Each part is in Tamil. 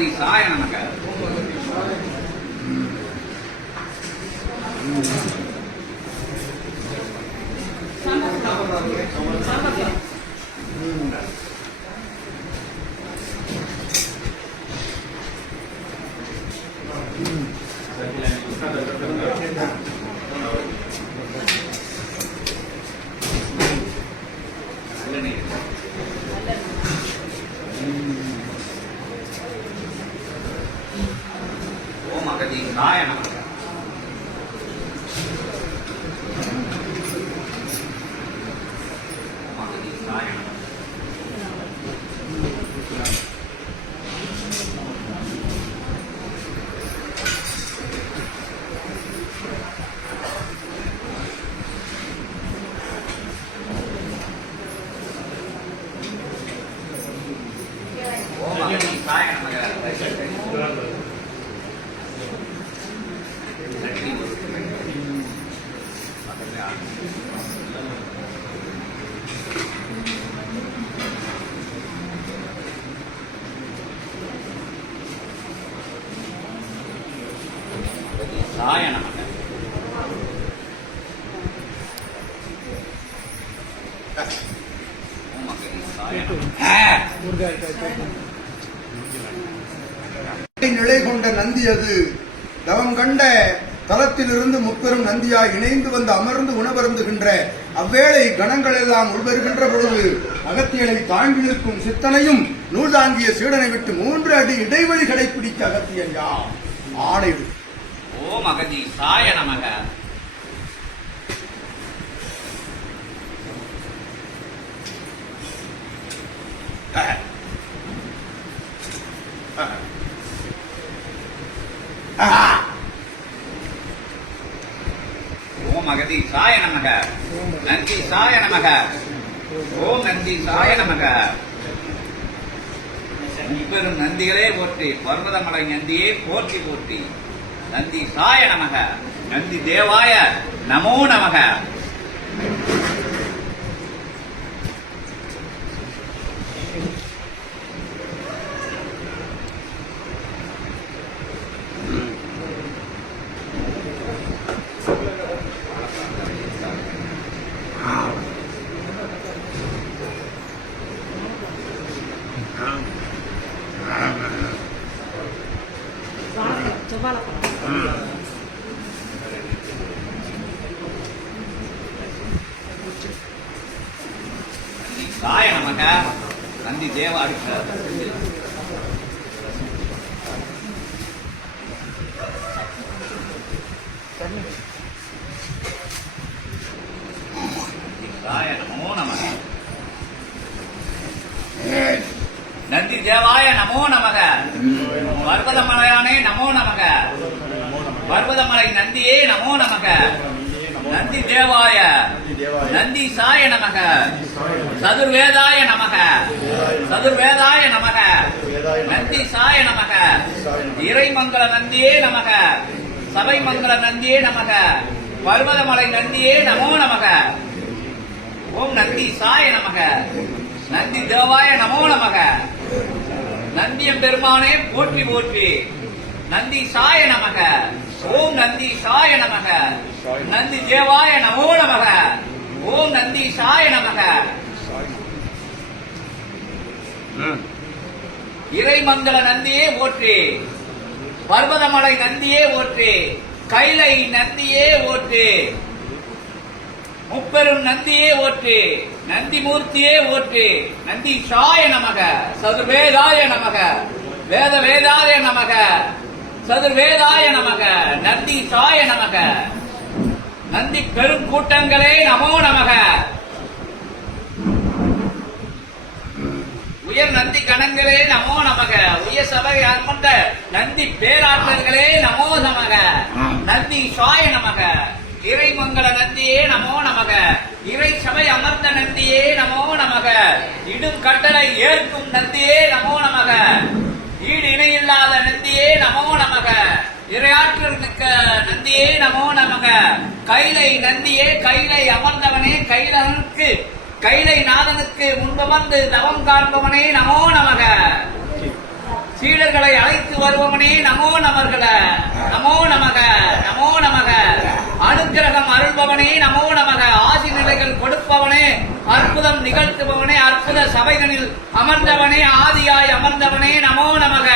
மகதீசாய நமக. ஓம் மகதீசாய நமக ஓம் மகதீசாய நமக ஓம் மகதீசாய நமக சாய நமக ஓம் மகதீசாய நமக நிலை கொண்ட நந்தி அது. தவம் கண்ட தலத்திலிருந்து முப்பெரும் நந்தியாய் இணைந்து வந்து அமர்ந்து உணவருந்துகின்ற அவ்வேளை கணங்கள் எல்லாம் உள்வருகின்ற பொழுது அகத்தியனை தாங்கி நிற்கும் சித்தனையும் நூல் தாங்கிய சீடனை விட்டு மூன்று அடி இடைவெளி கடைபிடித்த அகத்தியன் யாம் ஆணை விடு. ஓம் மகதீசாய நமக ஆஹா. ஓம் மகதீசாய நமக நந்தீசாய நமக. ஓம் நந்தீசாய நமக. முப்பெரும் நந்திகளே போற்றி பர்வதமலை நந்தியே போற்றி போற்றி. நந்தி சாய நமக. நந்தி தேவாய நமோ நமக நந்தி சாய நமக நந்தி தேவ அடுத்த சாய நமோ நமக நந்தி தேவாய நமோ நமக பர்வதமலையானே நமோ நமக. பர்வதமலை நந்தியே நமோ நமக. நந்தி தேவாய. நந்தி சாய நமக. சதுர்வேதாய நமக. சதுர்வேதாய நமக. நந்தி சாய நமக. இறைமங்கல நந்தியே நமக. சபை மங்கல நந்தியே நமக. பர்வதமலை நந்தியே நமோ நமக. ஓம் நந்தி சாய நமக. நந்தி தேவாய நமோ நமக. நந்தியம் பெருமானே போற்றி போற்றி. நந்தி சாய நமக. ஓம் நந்தி சாய நமக. நந்தி தேவாய நமோ நமக. ஓம் நந்தி சாய நமக. இறைமங்கல நந்தியே ஓற்று பர்வதமலை நந்தியே ஓற்றி கைலை நந்தியே ஓற்று முப்பெரும் நந்தியே ஓற்றி நந்தி மூர்த்தியே ஓற்றி நந்தி சாய நமக சதுர்வேதாய நமக வேத வேதாய நமக சதுர்வேதாய நமக நந்தி சாய நமக. நந்தி பெரும் கூட்டங்களே நமோ நமக. உயர் நந்தி கணங்களே நமோ நமக. உயர் சபை அமர்ந்த நந்தி பேராற்றல்களே நமோ நமக. நந்தி சாய நமக. இறைமங்கல நந்தியே நமோ நமக. இறை சபை அமர்ந்த நந்தியே நமோ நமக. இடும் கட்டளை ஏற்கும் நந்தியே நமோ நமக. ஈடு இணையில்லாத நந்தியே நமோ நமக. இரையாற்றல் மிக்க நந்தியே நமோ நமக. கைலை நந்தியே கைலை அமர்ந்தவனே கைலனுக்கு கைலை நாதனுக்கு முன்பமர்ந்து தவம் காண்பவனே நமோ நமக. சீடர்களை அழைத்து வருபவனே நமோ நமர்கள. நமோ நமக நமோ நமக. அனுக்கிரகம் அருள்பவனே நமோ நமக. ஆசி நிலைகள் கொடுப்பவனே அற்புதம் நிகழ்த்துபவனே அற்புத சபைகளில் அமர்ந்தவனே ஆதியாய் அமர்ந்தவனே நமோ நமக.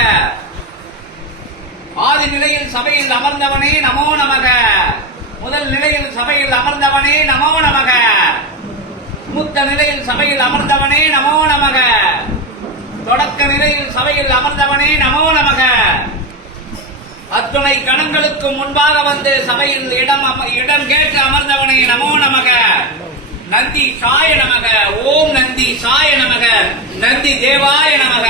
ஆதி நிலையில் சபையில் அமர்ந்தவனே நமோ நமக. முதல் நிலையில் சபையில் அமர்ந்தவனே நமோ நமக. மூத்த நிலையில் சபையில் அமர்ந்தவனே நமோ நமக. தொடக்க நிலையில் சபையில் அமர்ந்தவனே நமோ நமக. அத்துணை கணங்களுக்கு முன்பாக வந்து சபையில் இடம் அம- இடம் கேட்டு அமர்ந்தவனை நமோ நமக. நந்தி சாய நமக. ஓம் நந்தி சாய நமக. நந்தி தேவாய நமக.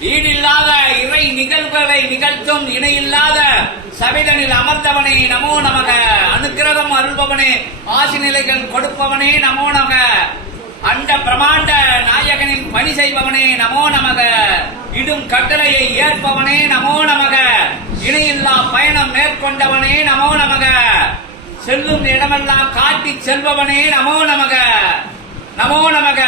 ஈடில்லாத இறை நிகழ்வுகளை நிகழ்த்தும் இணையில்லாத சபைதனில் அமர்ந்தவனே நமோ நமக. அனுக்கிரகம் அருள்பவனே ஆசி நிலைகள் கொடுப்பவனே நமோ நமக. அண்ட பிரமாண்ட நாயகனின் பணி செய்பவனே நமோ நமக. இடும் கட்டளையை ஏற்பவனே நமோ நமக. இணையில்லா பயணம் மேற்கொண்டவனே நமோ நமக. செல்லும் இடமெல்லாம் காட்டி செல்பவனே நமோ நமக. நமோ நமக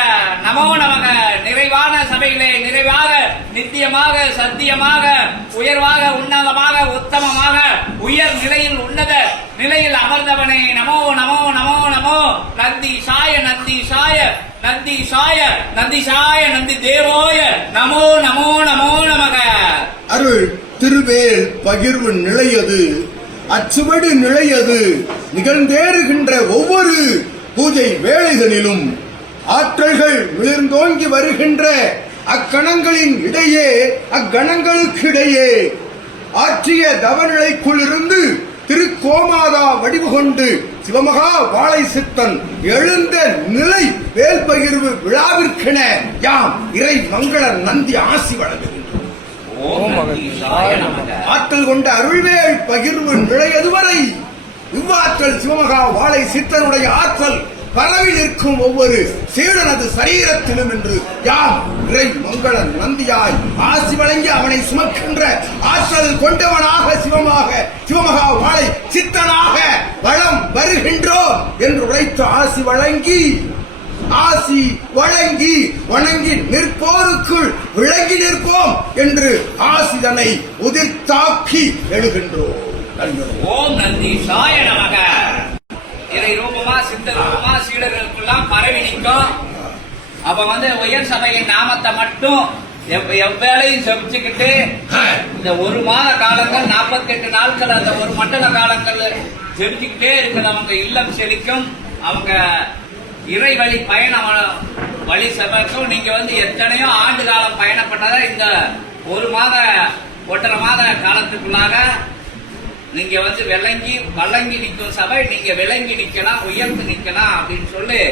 நமோ நமக. நிறைவான சபையிலே நிறைவாக நித்தியமாக சத்தியமாக உயர்வாக உன்னதமாக உத்தமமாக உயர் நிலையில் உன்னத நிலையில் அமர்ந்தவனே. நமோ நமோ நமோ நமோ. நந்தி சாய நந்தி சாய நந்தி சாய நந்தி சாய நந்தி தேவோய. நமோ நமோ நமோ நமக. அருள் திருவேல் பகிர்வு நிலையது அச்சுவடு நிலையது நிகழ்ந்தேறுகின்ற ஒவ்வொரு பூஜை வேலைகளிலும் ஆற்றல்கள் விழுந்தோங்கி வருகின்ற அக்கணங்களின் இடையே அக்கணங்களுக்கிடையே ஆற்றிய தவநிலைக்குள்ளிருந்து திருக்கோமாதா வடிவு கொண்டு சிவமகா வாழை சித்தன் எழுந்த நிலை வேல் பகிர்வு விழாவிற்கென யாம் இறை மங்கள நந்தி ஆசி வழங்குகின்றோம். ஆற்றல் கொண்ட அருள்வேல் பகிர்வு நிலையதுவரை இவ்வாற்றல் சிவமகா வாழை சித்தனுடைய ஆற்றல் பரவி நிற்கும் ஒவ்வொரு சீடனது சரீரத்திலும் என்று யாம் இறை மங்களன் நந்தியாய் ஆசி வழங்கி அவனை சுமக்கின்ற ஆற்றல் கொண்டவனாக சிவமாக சிவமகா வாழை சித்தனாக வளம் வருகின்றோம் என்று உழைத்து ஆசி வழங்கி ஆசி வழங்கி வணங்கி நிற்போருக்குள் விளங்கி நிற்போம் என்று ஆசிதனை உதிர்த்தாக்கி எழுகின்றோம். ஓம் நந்தி சாய நமக இறை ரூபமா சித்த ரூபமா பரவி நிற்கும் அப்ப வந்து உயர் சபையின் நாமத்தை மட்டும் எவ்- எவ்வேளையும் செபிச்சுக்கிட்டு இந்த ஒரு மாத காலங்கள் 48 நாட்கள் அந்த ஒரு மண்டல காலங்கள் செபிச்சுக்கிட்டே இருக்கிறவங்க இல்லம் செழிக்கும். அவங்க இறை வழி பயணம் வழி செபக்கும். நீங்க வந்து எத்தனையோ ஆண்டு காலம் பயணப்பட்டதா இந்த ஒரு மாத ஒன்றரை மாத காலத்துக்குள்ளாக நீங்க வந்து விளங்கி வழங்கி நிற்கும் சபை நீங்க விளங்கி நிக்கலாம் உயர்ந்து நிக்கலாம் அப்படின்னு சொல்லி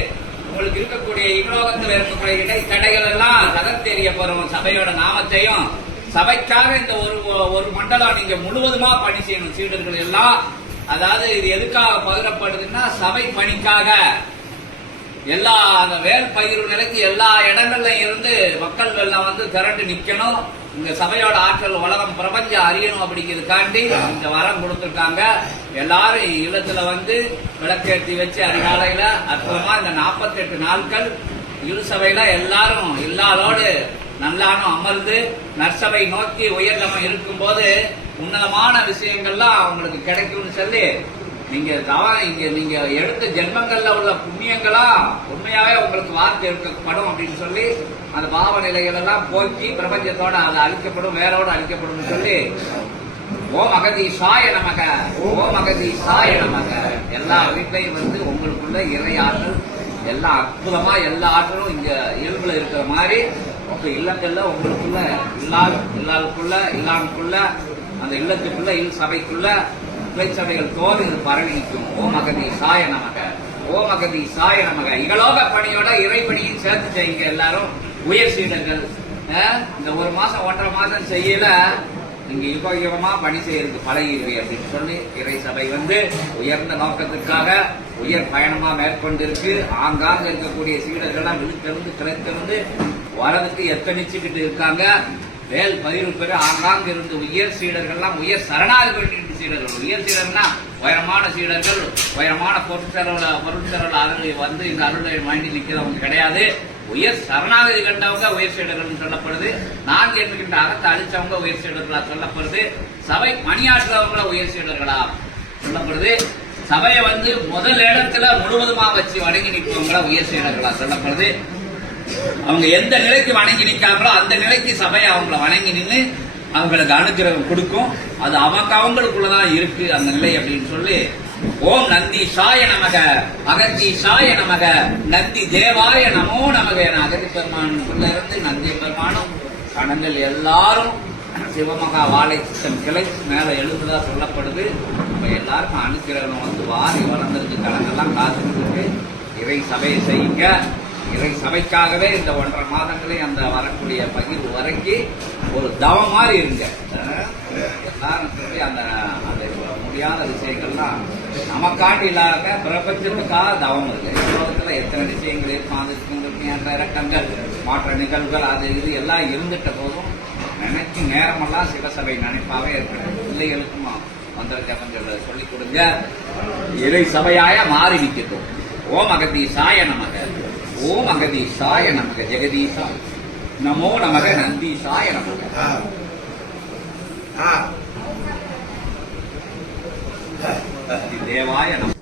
உங்களுக்கு இருக்கக்கூடிய இவ்லோகத்தில் இருக்கக்கூடிய இடை தடைகள் எல்லாம் தகர்த்தெறிய போறோம் சபையோட நாமத்தையும். சபைக்காக இந்த ஒரு ஒரு மண்டலம் நீங்க முழுவதுமா பணி செய்யணும் சீடர்கள் எல்லாம். அதாவது இது எதுக்காக பகிரப்படுதுன்னா சபை பணிக்காக. எல்லா அந்த வேல் பயிர் நிலைக்கு எல்லா இடங்கள்ல இருந்து மக்கள் எல்லாம் வந்து திரண்டு நிக்கணும். இந்த சபையோட ஆற்றல் உலகம் பிரபஞ்சம் அறியணும் அப்படிங்கிறதுக்காண்டி இந்த வரம் கொடுத்துருக்காங்க. எல்லாரும் இல்லத்துல வந்து விளக்கேற்றி வச்சு அதிகாலையில அற்புதமா இந்த 48 நாட்கள் இரு சபையில எல்லாரும் இல்லாதோடு நல்லானும் அமர்ந்து நற்சபை நோக்கி உயர்ந்தவன் இருக்கும்போது உன்னதமான விஷயங்கள்லாம் அவங்களுக்கு கிடைக்கும்னு சொல்லி நீங்க தவறு இங்க நீங்க எடுத்த ஜென்மங்கள்ல உள்ள புண்ணியங்களா உண்மையாவே உங்களுக்கு வார்த்தை எடுக்கப்படும் அப்படின்னு சொல்லி அந்த பாவ நிலைகள் எல்லாம் போக்கி பிரபஞ்சத்தோட அது அழிக்கப்படும் வேரோட அழிக்கப்படும் சொல்லி ஓம் அகதி சாய நமக ஓம் அகதி சாய நமக. எல்லா வீட்லையும் வந்து உங்களுக்குள்ள இறை ஆற்றல் எல்லா அற்புதமா எல்லா ஆற்றலும் இங்க இயல்புல இருக்கிற மாதிரி உங்க இல்லங்கள்ல உங்களுக்குள்ள இல்லா இல்லாதுக்குள்ள இல்லாமுக்குள்ள அந்த இல்லத்துக்குள்ள இல் சபைக்குள்ள கிளை சபைகள் தோல் இது பரவி நிற்கும் ஓம் அகதி சாய நமக ஓம் அகதி சாய நமக. இகலோக பணியோட இறைப்பணியும் சேர்த்து செய்யுங்க எல்லாரும். உயர் சீடர்கள் இந்த ஒரு மாசம் ஒன்றரை மாசம் செய்யல நீங்க யுகயுகமா பணி செய்யறதுக்கு பழகிடுவி அப்படின்னு சொல்லி இறை சபை வந்து உயர்ந்த நோக்கத்துக்காக உயர் பயணமா மேற்கொண்டிருக்கு. ஆங்காங்க இருக்கக்கூடிய சீடர்கள்லாம் விழுத்திருந்து கிளைத்திருந்து வரதுக்கு எத்தனிச்சுக்கிட்டு இருக்காங்க. வேல் பயிர் பெரு ஆங்காங்க இருந்து உயர் சீடர்கள்லாம் உயர் சரணாகி சீடர்கள். உயர் சீடர்னா உயரமான சீடர்கள் உயரமான பொருட்செலவில் பொருட்செலவில் அருள் வந்து இந்த அருளை வாங்கி நிற்கிறவங்க கிடையாது. உயர் சரணாகதி கண்டவங்க உயர் சீடர்கள் சொல்லப்படுது. நான்கு என்கின்ற அகத்தை அழிச்சவங்க உயர் சீடர்களா சொல்லப்படுது. சபை பணியாற்றுறவங்கள உயர் சீடர்களா சொல்லப்படுது. சபையை வந்து முதல் இடத்துல முழுவதுமா வச்சு வணங்கி நிற்பவங்கள உயர் சீடர்களா சொல்லப்படுது. அவங்க எந்த நிலைக்கு வணங்கி நிற்காங்களோ அந்த நிலைக்கு சபை அவங்கள வணங்கி நின்று அவங்களுக்கு அனுகிரகம் கொடுக்கும். அது அவங்க அவங்களுக்குள்ளதான் இருக்கு அந்த நிலை அப்படின்னு சொல்லி ஓம் நந்தி சாய நமக அகத்தி சாய நமக நந்தி தேவாய நமோ நமக என அகதி பெருமானுக்குள்ள இருந்து நந்தி பெருமானும் கணங்கள் எல்லாரும் சிவமகா வாழை சித்தம் கிளை மேல எழுதுதா சொல்லப்படுது. நம்ம எல்லாருக்கும் அனுகிரகம் வந்து வாரி வளர்ந்துருக்கு. கணங்கெல்லாம் காத்துக்கிட்டு இறை சபையை செய்யுங்க இறை சபைக்காகவே இந்த ஒன்றரை மாதங்களே அந்த வரக்கூடிய பகிர்வு வரைக்கும் ஒரு தவம் மாதிரி இருங்க. எல்லாரும் சொல்லி அந்த அந்த முடியாத விஷயங்கள்லாம் நமக்காண்டி இல்லாத பிரபஞ்சத்துக்காக தவம் இருக்கு உலகத்துல எத்தனை விஷயங்கள் இருக்கும் அது இறக்கங்கள் மாற்ற நிகழ்வுகள் அது இது எல்லாம் இருந்துட்ட போதும் நினைக்கும் நேரமெல்லாம் சிவசபை நினைப்பாவே இருக்கணும் பிள்ளைகளுக்கும் மந்திர சொல்லிக் கொடுங்க. இறை சபையாய மாறி நிற்கட்டும். ஓம் அகதீசாய நமக்கு ஓம் அகதீசாய நமக ஜெகதீசா நமோ நமக நந்தீசாய நமக. தேவாய நமக